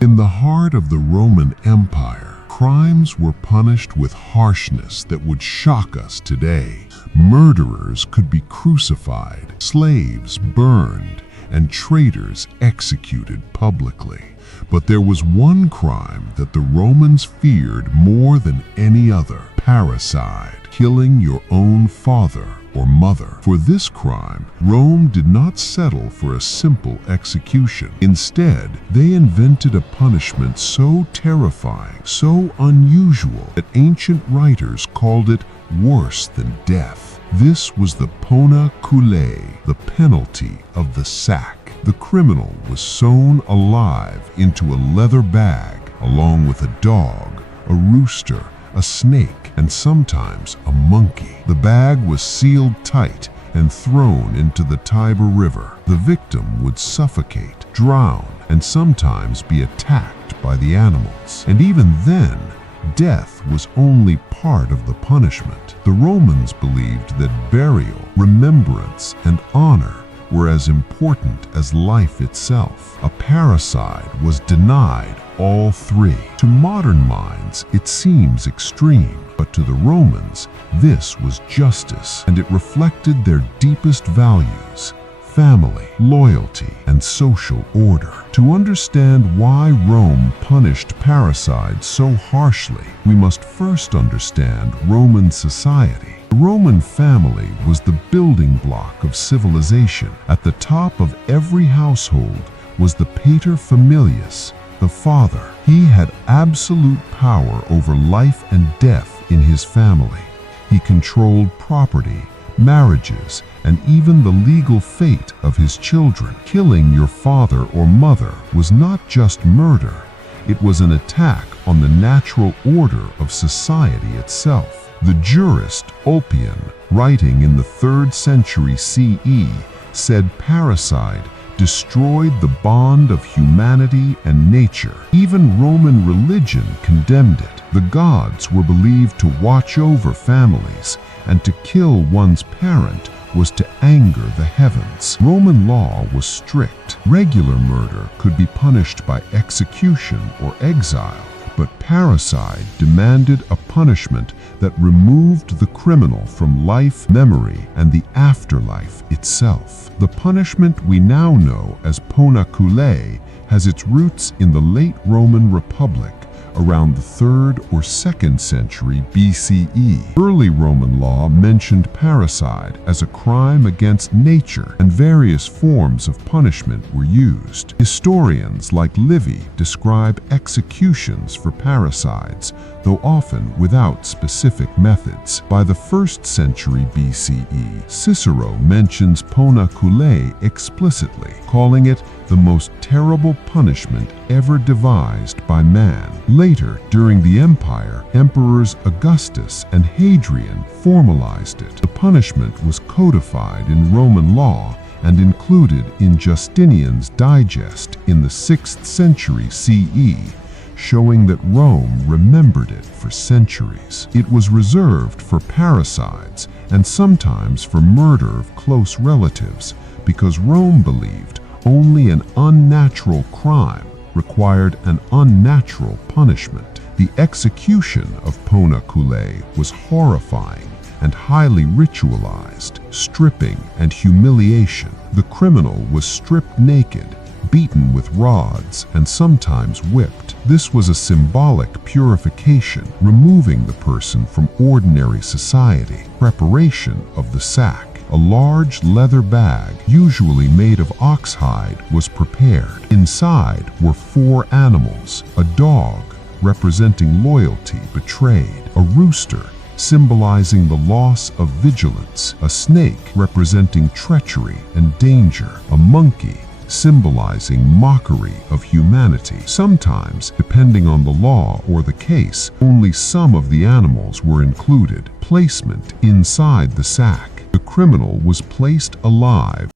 In the heart of the Roman Empire, crimes were punished with harshness that would shock us today. Murderers could be crucified, slaves burned, and traitors executed publicly. But there was one crime that the Romans feared more than any other: parricide, killing your own father or mother. For this crime, Rome did not settle for a simple execution. Instead, they invented a punishment so terrifying, so unusual, that ancient writers called it worse than death. This was the Poena Cullei, the penalty of the sack. The criminal was sewn alive into a leather bag, along with a dog, a rooster, a snake, and sometimes a monkey. The bag was sealed tight and thrown into the Tiber River. The victim would suffocate, drown, and sometimes be attacked by the animals. And even then, death was only part of the punishment. The Romans believed that burial, remembrance, and honor were as important as life itself. A parricide was denied all three. To modern minds, it seems extreme, but to the Romans, this was justice, and it reflected their deepest values: family, loyalty, and social order. To understand why Rome punished parricide so harshly, we must first understand Roman society. The Roman family was the building block of civilization. At the top of every household was the pater familias, the father. He had absolute power over life and death in his family. He controlled property, marriages, and even the legal fate of his children. Killing your father or mother was not just murder, it was an attack on the natural order of society itself. The jurist Ulpian, writing in the 3rd century CE, said parricide destroyed the bond of humanity and nature. Even Roman religion condemned it. The gods were believed to watch over families, and to kill one's parent was to anger the heavens. Roman law was strict. Regular murder could be punished by execution or exile, but parricide demanded a punishment that removed the criminal from life, memory, and the afterlife itself. The punishment we now know as Poena Cullei has its roots in the late Roman Republic, around the 3rd or 2nd century BCE. Early Roman law mentioned parricide as a crime against nature, and various forms of punishment were used. Historians like Livy describe executions for parricides, though often without specific methods. By the 1st century BCE, Cicero mentions Poena Cullei explicitly, calling it the most terrible punishment ever devised by man. Later, during the Empire, emperors Augustus and Hadrian formalized it. The punishment was codified in Roman law and included in Justinian's Digest in the 6th century CE, showing that Rome remembered it for centuries. It was reserved for parricides and sometimes for murder of close relatives, because Rome believed only an unnatural crime required an unnatural punishment. The execution of Poena Cullei was horrifying and highly ritualized. Stripping and humiliation. The criminal was stripped naked, beaten with rods, and sometimes whipped. This was a symbolic purification, removing the person from ordinary society. Preparation of the sack. A large leather bag, usually made of ox hide, was prepared. Inside were 4 animals: a dog, representing loyalty betrayed; a rooster, symbolizing the loss of vigilance; a snake, representing treachery and danger; a monkey, symbolizing mockery of humanity. Sometimes, depending on the law or the case, only some of the animals were included. Placement inside the sack. The criminal was placed alive